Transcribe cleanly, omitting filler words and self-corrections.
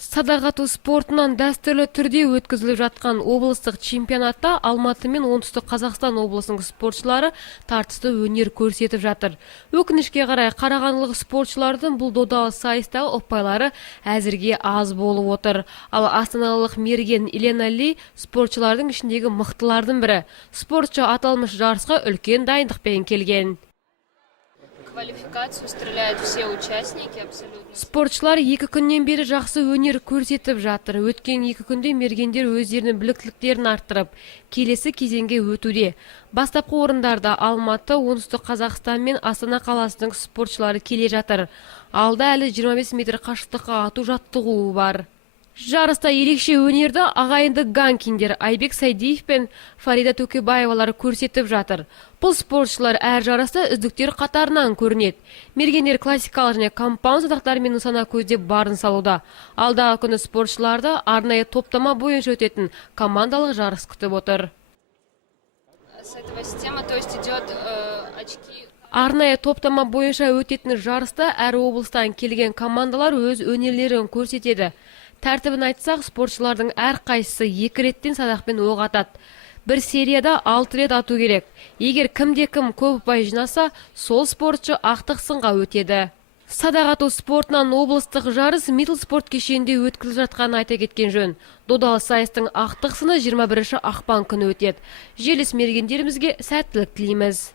Садақ ату спортынан дәстүрлі түрде өткізіліп жатқан облыстық чемпионатта Алматы мен Оңтүстік Қазақстан облысының спортшылары тартысты өнер көрсетіп жатыр. Өкінішке қарай қарағандылық спортшылардың бұл додалы сайыстағы ұпайлары әзірге аз болып отыр. Ал астаналық Мерген Елена Ли спортшылардың ішіндегі мықтылардың бірі. Спортшы аталмыш жарысқа үлкен дайындықпен келген. Квалификацию стреляют все участники абсолютно. Спортшылар 2 күннен бері жақсы өнер көрсетіп жатыр. Өткен 2 күнде мергендер өздерінің біліктіліктерін арттырып, келесі кезеңге өтуде. Бастапқы орындарда Алматы, Оңтүстік Қазақстан мен Астана қаласының спортшылары келе жатыр. Алда әлі 25 метр қашықтыққа ату жаттығуы бар. Жарыста ерекше өнерді ағайынды ганкиндер Айбек Сайдиев пен Фарида Төкебаевалар көрсетіп жатыр. Бұл спортшылар әр жарыста үздіктер қатарынан көрінеді. Мергендер классикалық және компаунд садақтарымен нысана көздеп барын салуда. Алдағы күні спортшыларды арнайы топтама бойынша өтетін командалық жарыс күтіп отыр. С этого системы, то есть идет очки. Арнайы топтама бойынша өтетін жарыста әр облыстан келген командалар өз өнерлерін көрсетеді. Тәртібін айтсақ, спортшылардың әр қайсысы 2 реттен садақпен оқ атады. Бір серияда 6 рет ату керек. Егер кімде-кім көп ұпай жинаса, сол спортшы ақтық сынға өтеді. Садақ ату спортынан облыстық жарыс Мидл спорт кешенінде өткізіліп жатқанын айта кеткен жөн. Додалы сайыстың ақтық сыны 21 ақпан күні өтеді. Желіс мергендерімізге сәттілік тілейміз.